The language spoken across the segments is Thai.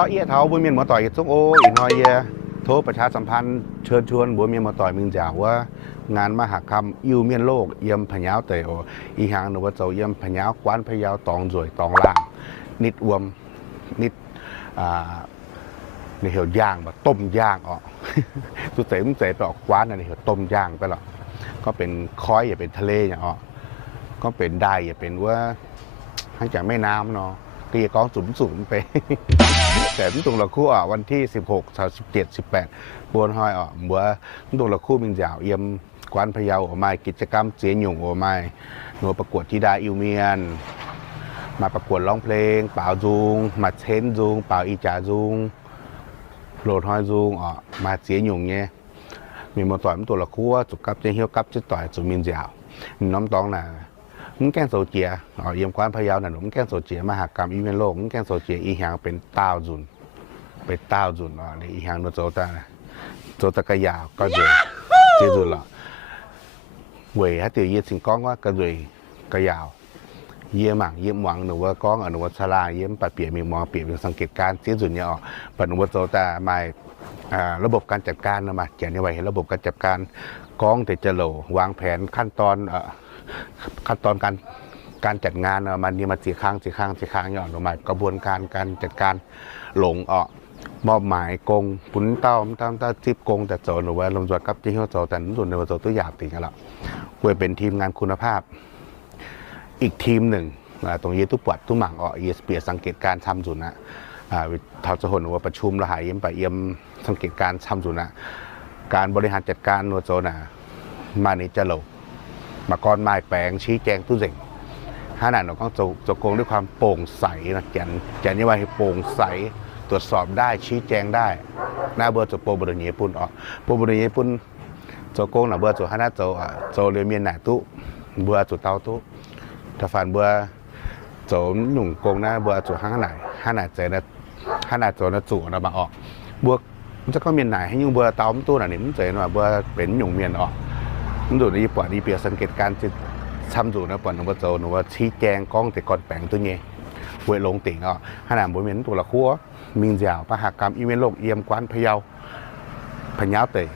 ซอเอียเท้าบุญเมียนหมอต่อยอีกซุกโอ้อีกหน้อยเยะโทรประชาสัมพันธ์เชิญชวนบัวเมียนหมอต่อยมึงจาวว่างานมหกรรมอิวเมียนโลกเยี่ยมพะยาวเตโออีหางหนูว่าเจ้าเยี่ยมพะยาวกวานพะยาวตองจวยตองล่าง นิดอวมนิดอ่าในเหี่ยวย่างแบบต้มย่างออกสุดเต๋มเต๋ไปออกกวานอันเหี่ยวต้มย่างไปหรอกก็เป็นค้อยอย่าเป็นทะเลอย่างออกก็เป็นได้อย่าเป็นว่าให้งจากแม่น้ำเนาะตีกองสุมสุมๆไป แต่ที่ตรงละคู่อะวันที่ 16 17 18บวนห้อยอะบัวตรงละคู่มิงจ่าวเยี่ยมกวานพะเยาออกมากิจกรรมเสียหยุงออกมาหนูประกวดที่ดาอิวเมียน มาประกวดร้องเพลง เป่าจุง มาเช้นจุง เป่าอีจ่าจุงโหลดห้อยจุงอะมาเสียหยุงเงี้ยมีมาต่อยมันตัวละคู่จุกกับเจียวเฮียวกับจะต่อยจุมินจ่าวน้ำตองน่ะ มึงแก้งโซเจียอ๋อเยี่ยมกวานพะเยาน่ะหนูมึงแก้งโซเจียมหากรรมอีเวนต์โลกมึงแก้งโซเจียอีหยังเป็นเต้าจุนเป็นเต้าจุนอ๋อนี่อีหยังโนโจตาน่ะโจตะกะยาวก็เจอเจอจุนละเวยฮะเตียวเยี่ยสิงก้องว่ากระเวยกะยาว เยี่ยมอะเยี่ยมหวังหนูว่ากล้องอนุวัชราเยี่ยมปัดเปียมีมองเปียเป็นสังเกตการณ์ที่สุดเนี่ยออกปัดหนูวัชโซตามาอ่าระบบการจัดการนะมาเขียนเอาไว้เห็นระบบการจัดการกล้องแต่จะโหลวางแผนขั้นตอนเอ่อ ขั้นตอนการการจัดงานมันนี่มาสีข้างสีข้างสีข้างย่อนออกมากระบวนการการจัดการหลงออกมอบหมายกงปุ้นเต้าตามตาจิบกงแต่โจหนูว่าลงจวดกับที่เขาโจแต่นุนในวัโจตัวหยาบติงกันละเวยเป็นทีมงานคุณภาพ อีกทีมหนึ่งตรงเยตุปวดตุหมังออเยสเปียสังเกตการทำสุนนะอ่าวิทาสหนว่าประชุมระหายเยี่ยมไปเยี่ยมสังเกตการทำสุนะการบริหารจัดการนัวโจนะมาในจะโลก รไม้แปลงชี้แจงตู้เสงห้าหนาหนูก็จะจะโกงด้วยความโปร่งใสนะแกนแกนนี่ว่าให้โปร่งใสตรวจสอบได้ชี้แจงได้หน้าเบอร์จะโปรบริเนียปุ่นออกโปรบริเนียปุ่นโจโกงหน้าเบอร์โจห้าหน้าโจะโจเรียนเมียนหน้าตู้เบอร์จุดเตาตู้ถ้าฟันเบื่อโจมหนุ่งกงหน้าเบื่อจุข้างไหนห้าหนาเจนะห้าหนาโจนะจู่นะมาออกบวกจะก็เมียนไหนให้ยุ่งเบื่อเตามตู้น่ะนี่มันเจนว่าเบื่อเป็นหนุ่งเมียนออก มันดูดีปว่าดีเปียสังเกตการจะทำจู่นะปอนนว่าโจหนูว่าชี้แจงกล้องแต่ก่อนแปลงตัวเงี้ยหวยลงติ่งอะห้าหนาบุญเมียนตัวละคัวมิงเจียวปะหากรรมอีเวนต์โลกเอี่ยมกวนพะเยาพะเยาเตย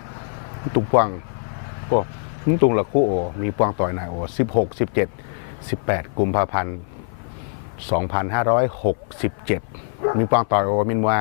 ตุงปวงโอ้ตุงละคู่โอมีปวงต่อยนายโอสิบหกสิบเจ็ด18กุมภาพันธ์2567มีปองต่อยโอมินวา